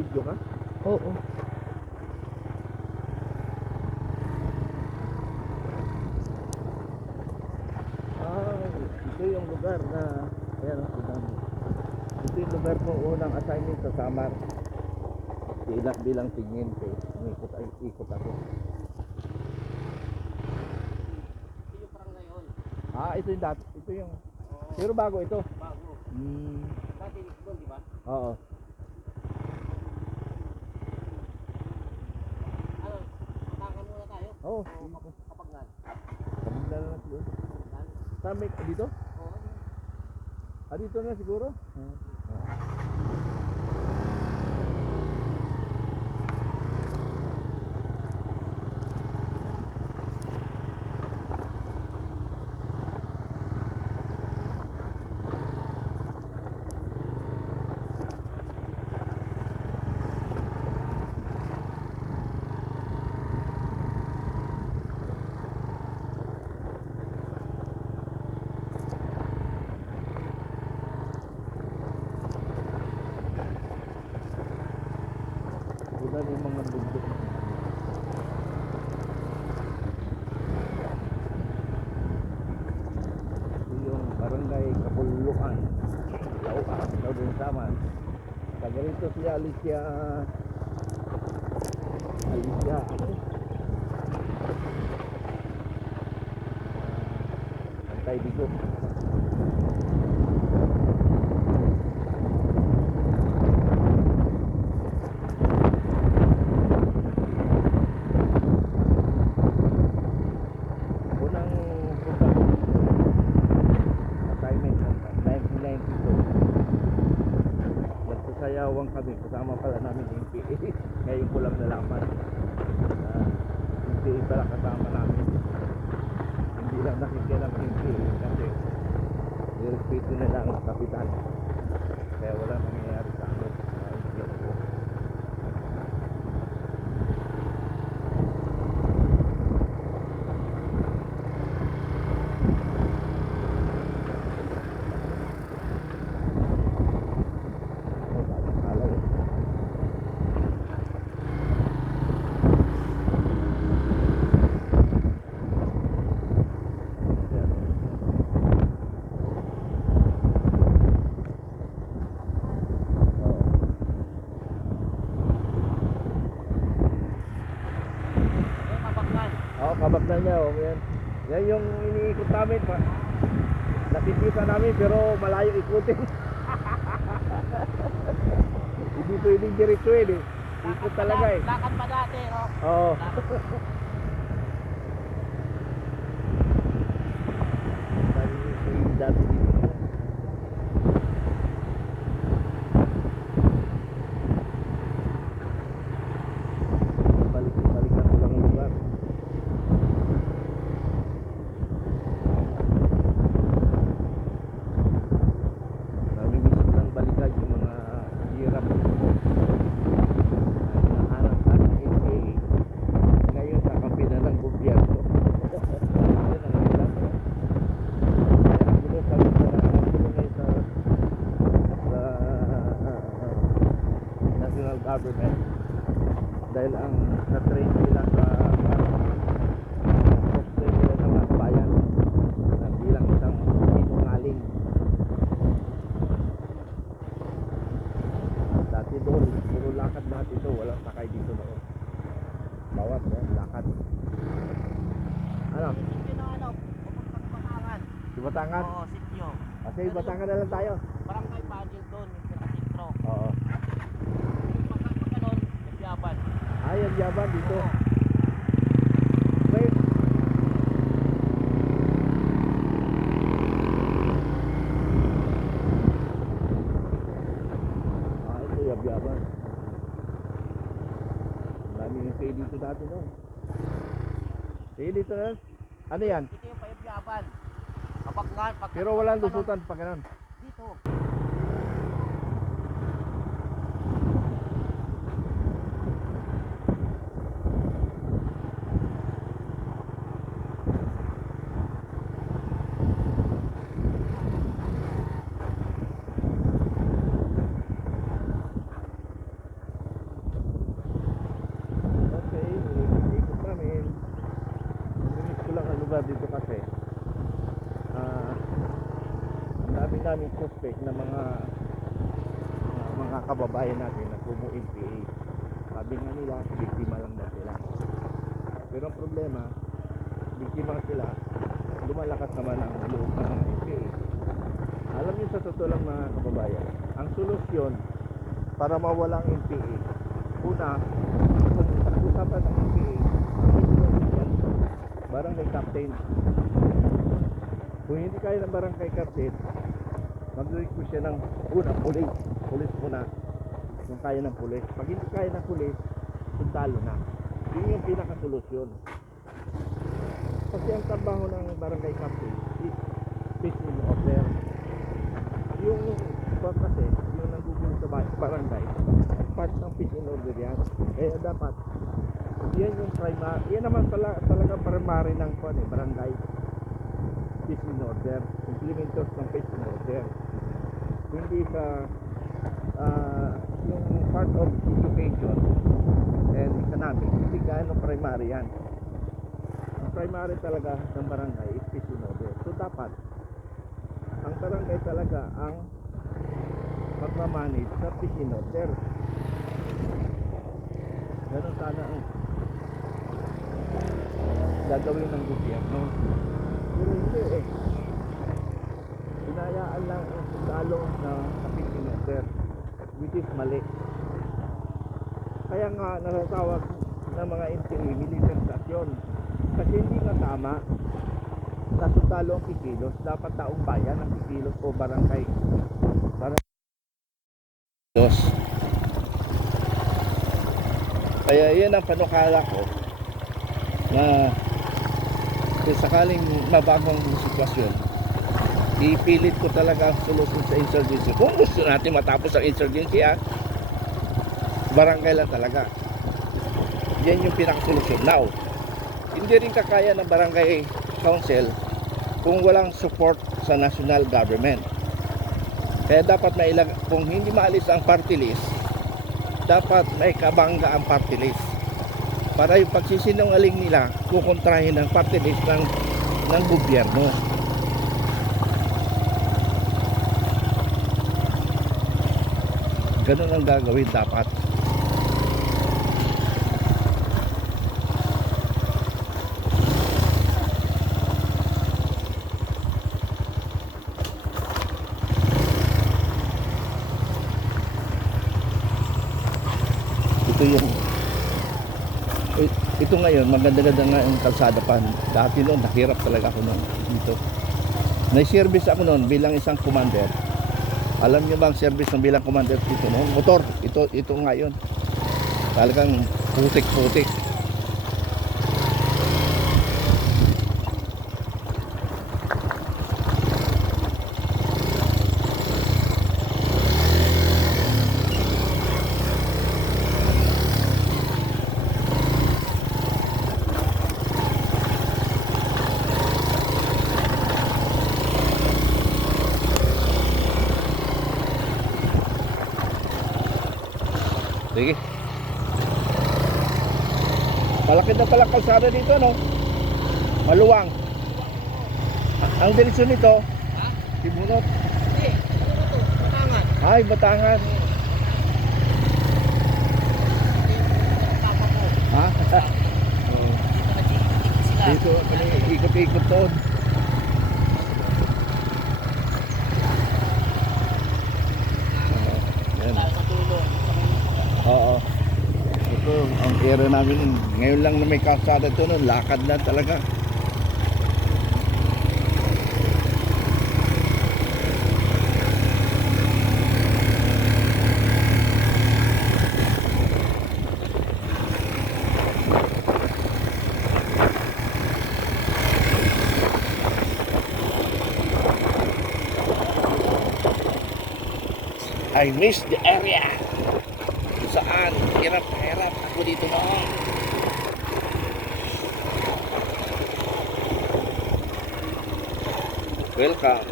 Naka-video ka? Oo. Ito yung lugar na ayan, ito yung lugar ko unang assignment sa Samar. Bilang tingente. Ikot ako. Ito yung parang ngayon. Ito yung dati. Ito yung pero bago ito. Bago. Dati doon, di ba? Oo. Ano, matakan muna tayo? Oo. Kapag nga. Kapag na lang siguro. Saan dito? Oo. Dito na siguro? Bulan yung mga bundok. Yung barangay Kapuluan, Lauan, Southern Samar. Taga rito si Alicia Antay dito. Nagsasayawan kami, kasama pala namin yung MPA. Ngayon ko lang nalaman MPA pala kasama namin. Hindi lang nakikialam MPA kasi nirespeto na lang ang kapitan, kaya wala nangyayari sa amin. Kabaknan niya, yan. Yan yung iniikot namin pa. Nakikita namin pero malayo ikutin. Hindi pwedeng diretso eh. Ikot talaga eh. Lakad pa dati, no? Oo. Dati dito. Balikan ko lang yung lugar. Government dahil ang na-train nila sa cross-train nila sa mga kabayan bilang isang sinungaling. Dati doon, puro lakad natin ito, walang sakay dito noon. Bawat lakad. Ano? Batangan. Si Batangan? Oo, Sityo. Kasi Batangan na lang tayo. Barangay Pagil doon, yung pinakintro. Oo. Yaban. Yan Yaban dito. Wait. Ito Yaban. Dami yung pay dito dati no. Pay dito na. Ano yan? Ito yung Yaban. Kapag nga, pero walang lusutan pa ganun. Dito. lugar dito kasi ang dami-daming suspect na mga kababayan natin na tumo NPA. Sabi nga nila, biktima lang na sila. Pero ang problema, biktima sila, lumalakas naman ang loob ng NPA. Alam niyo sa totoo lang mga kababayan, ang solusyon para mawala ang NPA, una, kung sa usapan ng NPA, barangay captain. Kung hindi kaya ng barangay captain, mag-request siya ng una, pulis muna. Kung kaya ng pulis. Pag hindi kaya ng pulis, sundalo na. Yun yung pinakasolusyon. Kasi ang trabaho ng barangay captain is peace in order. Yung kasi, yung nanggugulo sa barangay, part ng peace in order yan. Kaya dapat, yan yung primary, yan naman talaga primary ng barangay. Peace in order, implementers ng peace in order. Hindi sa yung part of education and economic, hindi gaano primary yan. Ang primary talaga ng barangay is peace in order. So dapat ang barangay talaga ang magmamanage sa peace in order. Ganun sana ang gagawin ng gobyerno. Pero hindi eh. Hinayaan lang ang sundalo na peace in order, which is mali. Kaya nga nasasawag ng mga NPA militarisasyon. Kasi hindi nga tama na sundalo ang kikilos. Dapat taong bayan ang kikilos o barangay. Kaya yan ang panukala ko na kung sakaling mabagong sitwasyon, ipilit ko talaga ang solusyon sa insurgency. Kung gusto natin matapos ang insurgency, barangay lang talaga. Yan yung pinakasolusyon. Now, hindi rin kakaya ng barangay council kung walang support sa national government. Kaya dapat kung hindi maalis ang party list, dapat may kabangga ang party list. Para yung pagsisinungaling nila, kukontrahin ng party list ng gobyerno. Ganun ang gagawin dapat. Ito ngayon, maganda-ganda nga yung kalsada pa. Dati noon, nahirap talaga ako noon dito. Nai-service ako noon bilang isang commander. Alam niyo ba ang service ng bilang commander dito noon? Motor. Ito nga yun. Talagang putik-putik. Sige. Malaki na pala kalsada dito, no? Maluwang. Ang direksyon nito, Sibunot. Hindi, ano to? Batangan. Ay, Batangan. Tama ko. Ha? Oh. Sila. Dito, ikot-ikot doon. Yan. Tayo matulong. Oo. Ito, ang area namin ngayon lang na may kalsada ito, no? Lakad na talaga. I miss the area. Saan? Hirap ako dito noon. Welcome.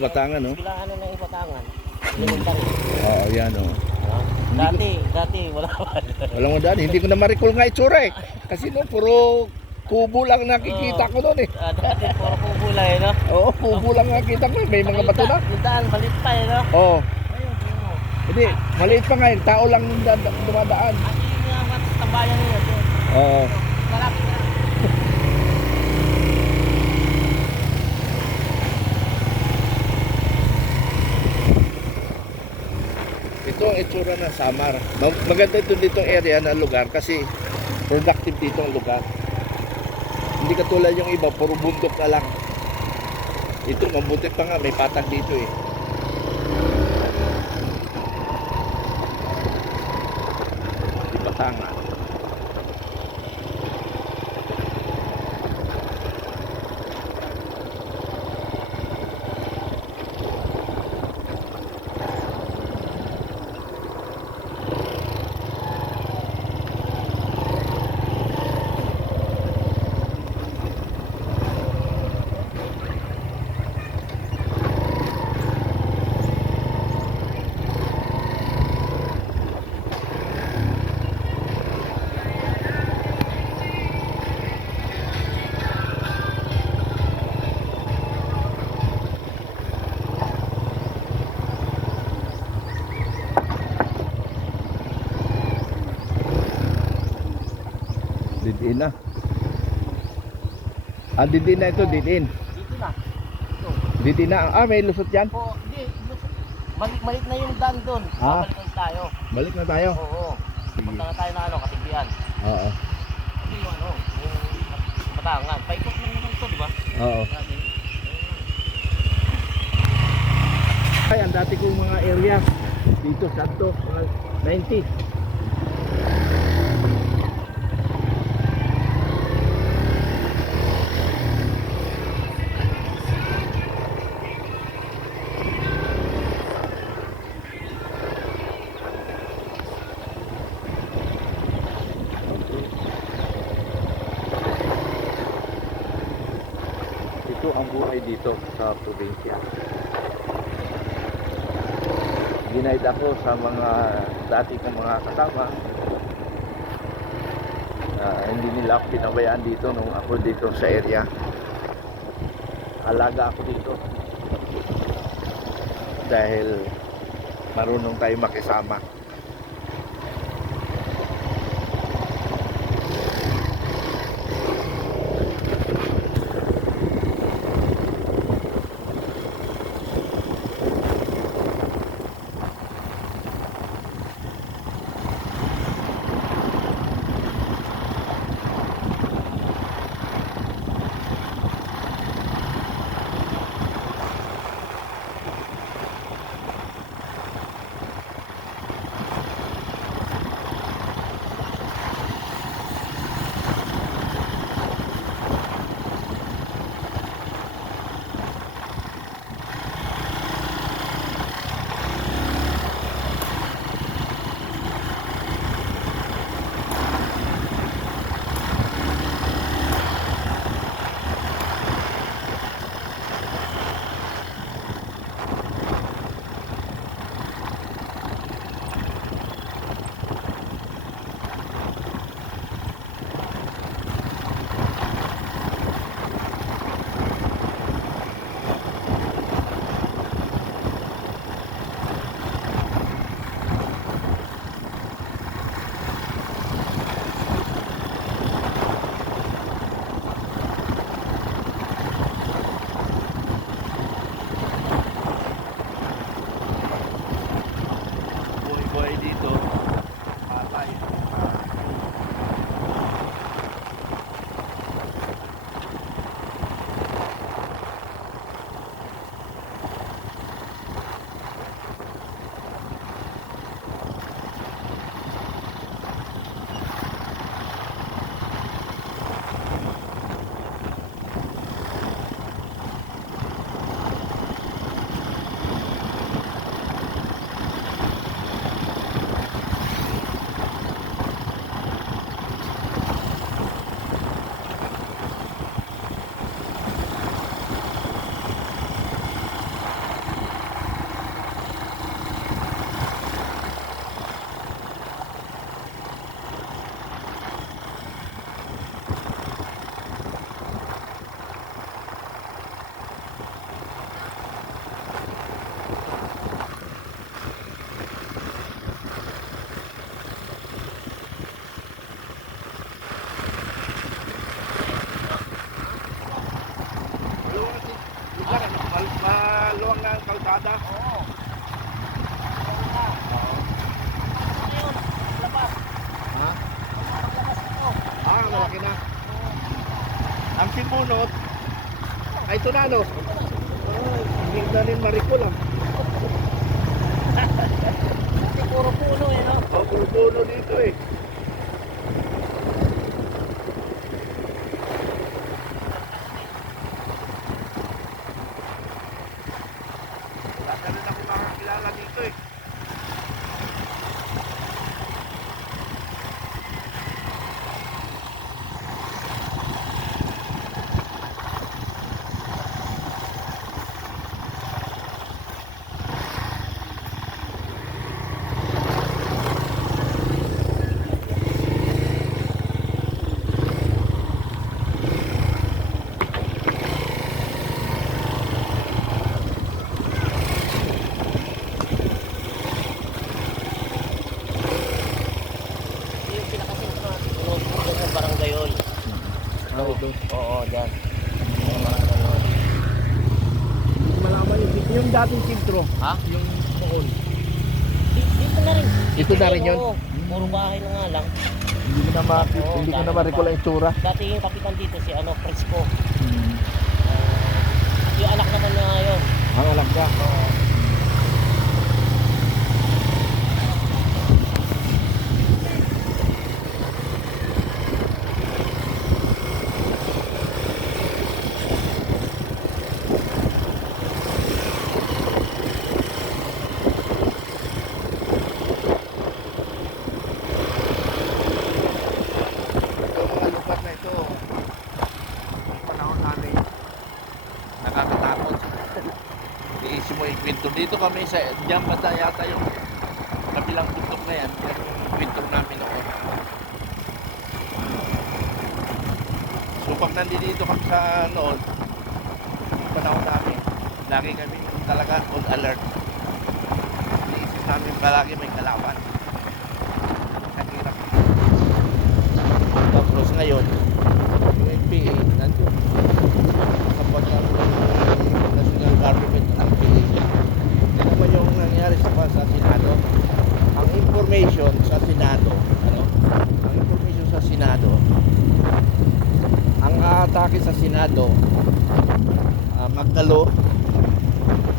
Batangan, no? Bilangan na ng Batangan. Elementary. Oo, yan, oh. Dati, wala pa. Walang madaan. Hindi ko na ma-recall nga itsura eh. Kasi noon, puro kubo lang nakikita ko noon eh. Dati, puro kubulay, no? Oo, kubo lang nakikita ko eh. May mga bato na. Yung daan, malit pa, eh, no? Oo. Ayun, tingnan mo. Hindi, maliit pa nga eh. Tao lang dumadaan. At yun nga, tambayan nila. Oo. Malapit na. Ito ang itsura ng Samar. Maganda ito dito area na lugar kasi productive dito ang lugar. Hindi katulad yung iba, puro bundok na lang. Ito, mabuti pa nga, may patag dito eh. Di Batangas. Didin na. Ah, didin na ito, didin. Dito na. Ito. Didin na. Ah, may lusot yan. Oo, hindi. Malit na yung daan doon. Ah. Babalik na tayo. Balik na tayo. Oo. Sige. Punta na tayo na katigbihan. Oo. Hindi yung yung Batangan. Paikot lang naman ito, di ba? Oo. Ay, ang dati kong mga area dito, Santo, mga 90. Ito ang buhay dito sa probinsya. Ginaid ako sa mga dati kong mga kasama. Hindi nila ako pinabayaan dito nung ako dito sa area. Alaga ako dito. Dahil marunong tayo makisama. Ang simunot, ay tunalo. Hindi na rin marikol ah. Kasi puro puno eh, no? O, puno dito eh. Wala ka rin ako makakilala dito eh. Yung pinakasentro natin, puno ng barangay hall. Oo, dyan. Yung barangay hall. Hindi ko malaman yung dating sintro. Ha? Yung noon. Dito na rin. Dito na rin yun? Oo, puro bahay na nga lang. Hindi ko na Oo, hindi ko na dati ma-recall pa. ang itsura. Dati yung kapitan dito, si Fresco. Yung anak naman niya ngayon. Ang alam ka. Ito mga lupat na ito. Panahon namin. Nakakatakot. Iisip mo ikwento. Dito kami sa diyan banda yata yung kabilang bundok na yan. Yan yung kwento namin noon. So pag nandito kami sa noon, yung panahon namin, lagi kami talaga on alert. Iisip namin palagi may kalaban. Ang hirap. Tapos ngayon, yung NPA, nandun. Kapag ang national government ng NPA, ano ba yung nangyari sa Senado? Ang information sa Senado, ang information sa Senado, ang atake sa Senado, Magdalo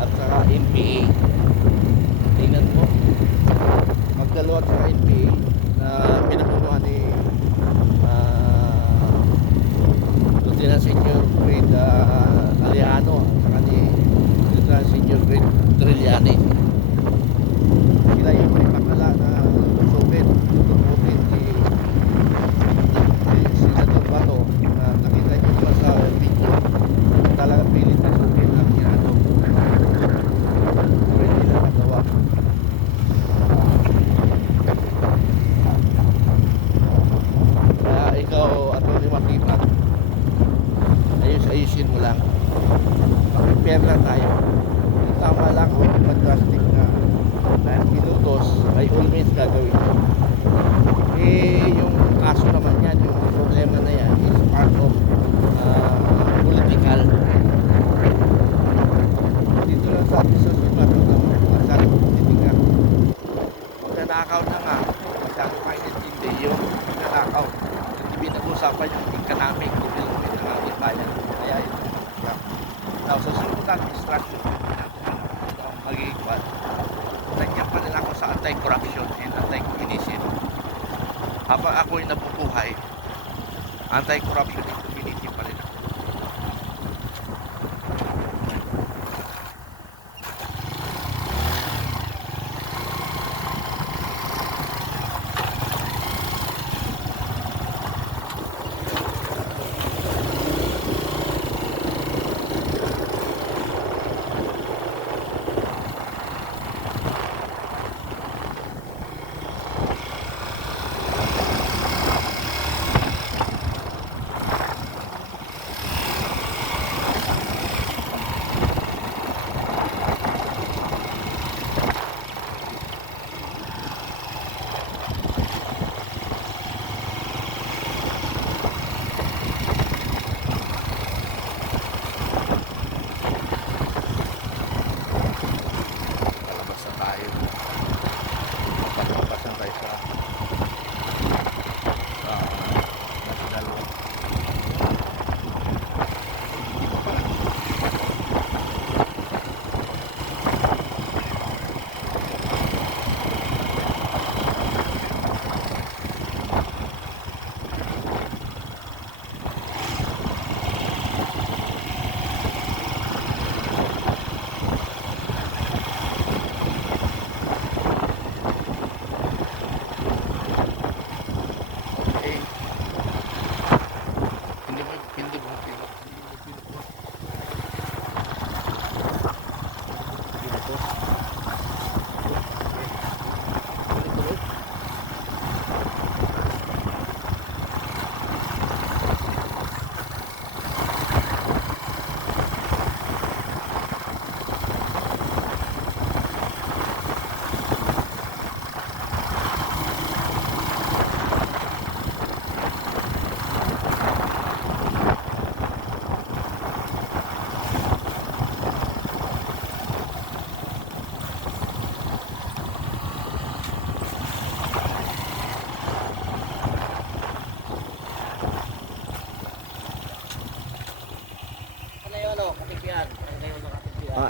at saka NPA. Tingnan mo, Magdalo at saka NPA na pinapunuan ni Lieutenant Senior Grade Aliano at saka ni Lieutenant Senior Grade Trillani. Sila yung may pakala na tutukin ni Senator Bato na nakita nyo naman sa video, talaga pilit na tutukin ang Senado. Pero hindi na nagawa. Kaya ikaw, Atty. Makita, ayusin mo lang. Prepare lang tayo. Yung tama lang kung mag-drastic na minutos ay always gagawin. Yung kaso naman yan, yung problema na yan is part of political. Dito lang sa atin sa Senado na masyadong politika. Magnanakaw na nga, masyadong mainintindi yung magnanakaw. Hindi pinag-usapan yung economic development ng ating bayan. Kaya yun. Now, sa sunod na administration, magiging kwan. Nandiyan pa rin ako sa anti-corruption and anti-communism. Habang ako'y nabubuhay, anti-corruption and communism pa rin ako.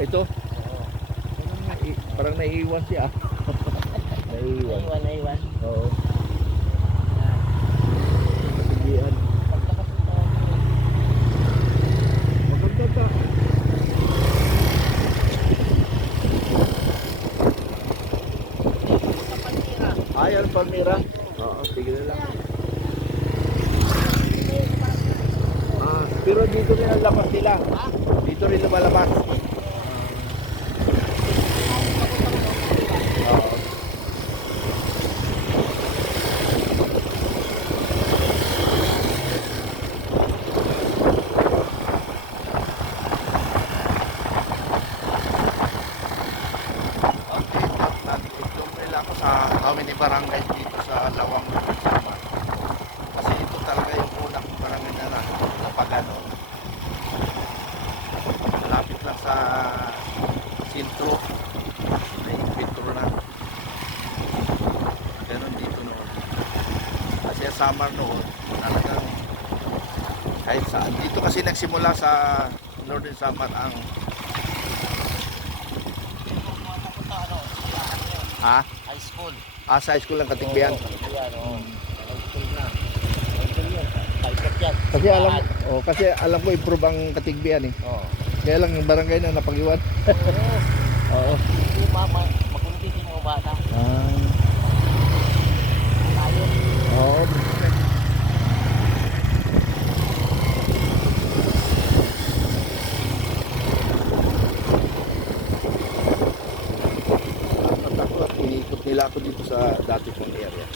ito. Oo. Parang naiiwan siya. Naiiwan. Naiwan. Oo. Katigbihan. Maganda ta. Ayan, Palmira. Oo, sige na lang. Pero dito rin ang labas nila. Dito rin lumalabas. Oo. Nag-itlog nila ako sa kami ni barangay dito sa Lawang Sama. Kasi ito talaga yung unang barangay na napagano. Malapit lang sa sentro. May impetro na. Ganon dito noon. Kasi sa Samar noon, talagang kahit saan. Dito kasi nagsimula sa Northern Samar ang High school. sa high school ng Katigbihan. Katigbihan, oo. High school na. High school yun. Kalkot yan. Kasi alam ko improve ang Katigbihan eh. Oo. Kaya lang yung barangay na napagiwan. Oo. Oo. Hindi makundi din mga bata. Tayo. Oo. Natakot, iniikot nila ako dito sa dati kong area.